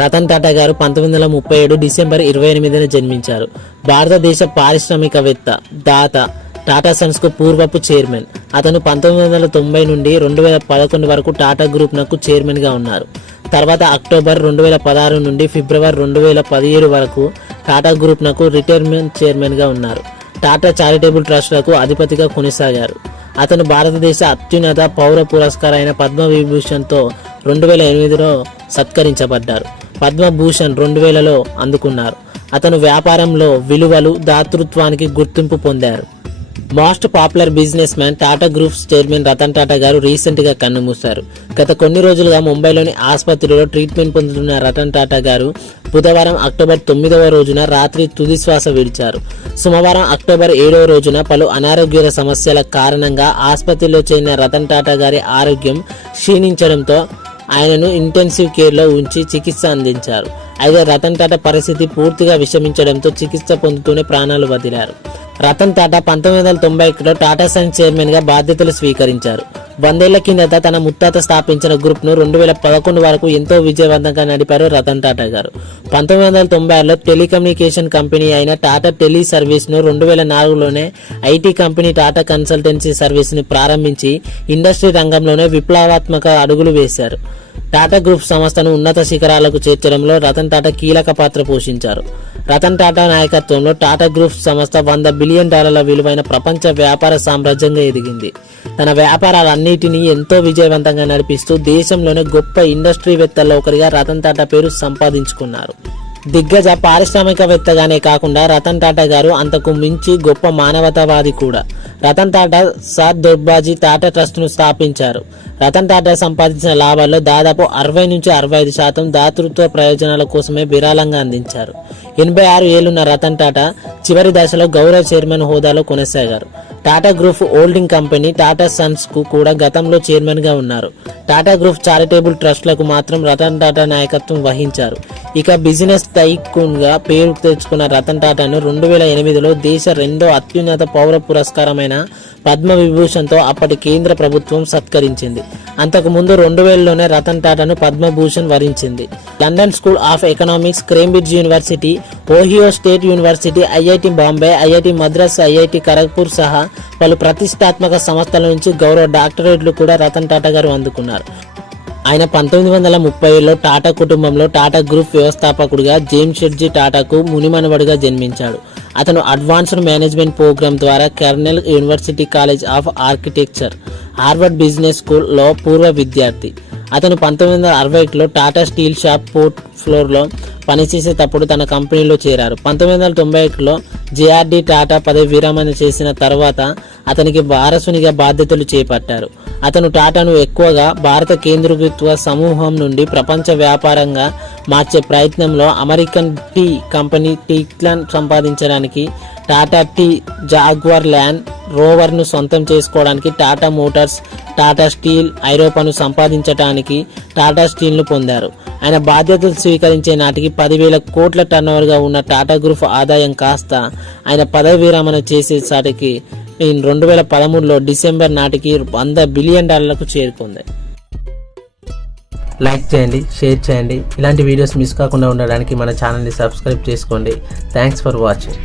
రతన్ టాటా గారు 1937 డిసెంబర్ 28న జన్మించారు. భారతదేశ పారిశ్రామికవేత్త, దాత, టాటా సన్స్కు పూర్వపు చైర్మన్. అతను 1990 నుండి 2011 వరకు టాటా గ్రూప్నకు చైర్మన్గా ఉన్నారు. తర్వాత అక్టోబర్ 2016 నుండి ఫిబ్రవరి 2017 వరకు టాటా గ్రూప్నకు రిటైర్మెంట్ చైర్మన్గా ఉన్నారు. టాటా చారిటబుల్ ట్రస్ట్లకు అధిపతిగా కొనసాగారు. అతను భారతదేశ అత్యున్నత పౌర పురస్కారం అయిన పద్మవిభూషణ్తో 2008లో సత్కరించబడ్డారు. పద్మభూషణ్ 2000లో అందుకున్నారు. అతను వ్యాపారంలో విలువలు, దాతృత్వానికి గుర్తింపు పొందారు. Most popular business man Tata groups chairman Ratan Tata గారు రీసెంట్గా కన్నుమూశారు. గత కొన్ని రోజులుగా ముంబైలోని ఆసుపత్రిలో ట్రీట్మెంట్ పొందుతున్న రతన్ టాటా గారు బుధవారం అక్టోబర్ 9వ రోజున రాత్రి తుది శ్వాస విడిచారు. సోమవారం అక్టోబర్ 7వ రోజున పలు అనారోగ్య సమస్యల కారణంగా ఆసుపత్రిలో చేరిన రతన్ టాటా గారి ఆరోగ్యం క్షీణించడంతో ఆయనను ఇంటెన్సివ్ కేర్లో ఉంచి చికిత్స అందించారు. అయితే రతన్ టాటా పరిస్థితి పూర్తిగా విషమించడంతో చికిత్స పొందుతూనే ప్రాణాలు వదిలారు. రతన్ టాటా 1991లో టాటా సన్స్ చైర్మన్గా బాధ్యతలు స్వీకరించారు. 100 ఏళ్ల కిందట తన ముత్తాత స్థాపించిన గ్రూప్ను 2011 వరకు ఎంతో విజయవంతంగా నడిపారు రతన్ టాటా గారు. 1996లో టెలికమ్యూనికేషన్ కంపెనీ అయిన టాటా టెలి సర్వీస్ను 2004లోనే ఐటీ కంపెనీ టాటా కన్సల్టెన్సీ సర్వీస్ని ప్రారంభించి ఇండస్ట్రీ రంగంలోనే విప్లవాత్మక అడుగులు వేశారు. టాటా గ్రూప్ సంస్థను ఉన్నత శిఖరాలకు చేర్చడంలో రతన్ టాటా కీలక పాత్ర పోషించారు. రతన్ టాటా నాయకత్వంలో టాటా గ్రూప్ సంస్థ $100 బిలియన్ విలువైన ప్రపంచ వ్యాపార సామ్రాజ్యంగా ఎదిగింది. తన వ్యాపారాలన్నిటినీ ఎంతో విజయవంతంగా నడిపిస్తూ దేశంలోనే గొప్ప ఇండస్ట్రీవేత్తల్లో ఒకరిగా రతన్ టాటా పేరు సంపాదించుకున్నారు. దిగ్గజ పారిశ్రామికవేత్తగానే కాకుండా రతన్ టాటా గారు అంతకు మించి గొప్ప మానవతావాది కూడా. రతన్ టాటా సర్ దొర్బాజీ టాటా ట్రస్ట్ను స్థాపించారు. రతన్ టాటా సంపాదించిన లాభాల్లో దాదాపు 60 నుంచి 65% దాతృత్వ ప్రయోజనాల కోసమే విరాళంగా అందించారు. 86 ఏళ్లున్న రతన్ టాటా చివరి దశలో గౌరవ చైర్మన్ హోదాలో కొనసాగారు. Tata group holding company Tata Sons కు కూడా గతంలో చైర్మన్ గా ఉన్నారు. టాటా గ్రూప్ చారిటబుల్ ట్రస్ట్లకు మాత్రం రతన్ టాటా నాయకత్వం వహించారు. ఇక బిజినెస్ టైకూన్ గా పేరు తెచ్చుకున్న రతన్ టాటాను 2008లో దేశ రెండో అత్యున్నత పౌర పురస్కారమైన పద్మవిభూషణ్తో అప్పటి కేంద్ర ప్రభుత్వం సత్కరించింది. అంతకు ముందు 2000లోనే రతన్ టాటాను పద్మభూషణ్ వరించింది. London school of economics, Cambridge university, Ohio state university, IIT Bombay, IIT Madras, IIT Kharagpur సహా పలు ప్రతిష్టాత్మక సంస్థల నుంచి గౌరవ డాక్టరేట్లు కూడా రతన్ టాటా గారు అందుకున్నారు. ఆయన 1930లో టాటా కుటుంబంలో టాటా గ్రూప్ వ్యవస్థాపకుడిగా జేమ్షెడ్జీ టాటాకు మునిమనవడిగా జన్మించాడు. అతను అడ్వాన్స్డ్ మేనేజ్మెంట్ ప్రోగ్రాం ద్వారా kernel university college of architecture, Harvard business స్కూల్లో పూర్వ విద్యార్థి. అతను 1961లో టాటా స్టీల్ షాప్ పోర్ట్ ఫ్లోర్లో పనిచేసేటప్పుడు తన కంపెనీలో చేరారు. 1991లో జేఆర్డీ టాటా పదవి విరమణ చేసిన తర్వాత అతనికి వారసునిగా బాధ్యతలు చేపట్టారు. అతను టాటాను ఎక్కువగా భారత కేంద్రీకృత సమూహం నుండి ప్రపంచ వ్యాపారంగా మార్చే ప్రయత్నంలో అమెరికన్ టీ కంపెనీ టీక్లను సంపాదించడానికి, టాటా టీ, జాగ్వార్ ల్యాండ్ రోవర్ను సొంతం చేసుకోవడానికి, టాటా మోటార్స్, టాటా స్టీల్, ఐరోపాను సంపాదించడానికి టాటా స్టీల్ను పొందారు. ఆయన బాధ్యతలు స్వీకరించే నాటికి 10,000 కోట్ల టర్నోవర్గా ఉన్న టాటా గ్రూప్ ఆదాయం కాస్త ఆయన పదవి విరమణ చేసేసరికి 2013లో డిసెంబర్ నాటికి $100 బిలియన్ చేరుకుంది. లైక్ చేయండి, షేర్ చేయండి. ఇలాంటి వీడియోస్ మిస్ కాకుండా ఉండడానికి మన ఛానల్ని సబ్స్క్రైబ్ చేసుకోండి. Thanks for watching.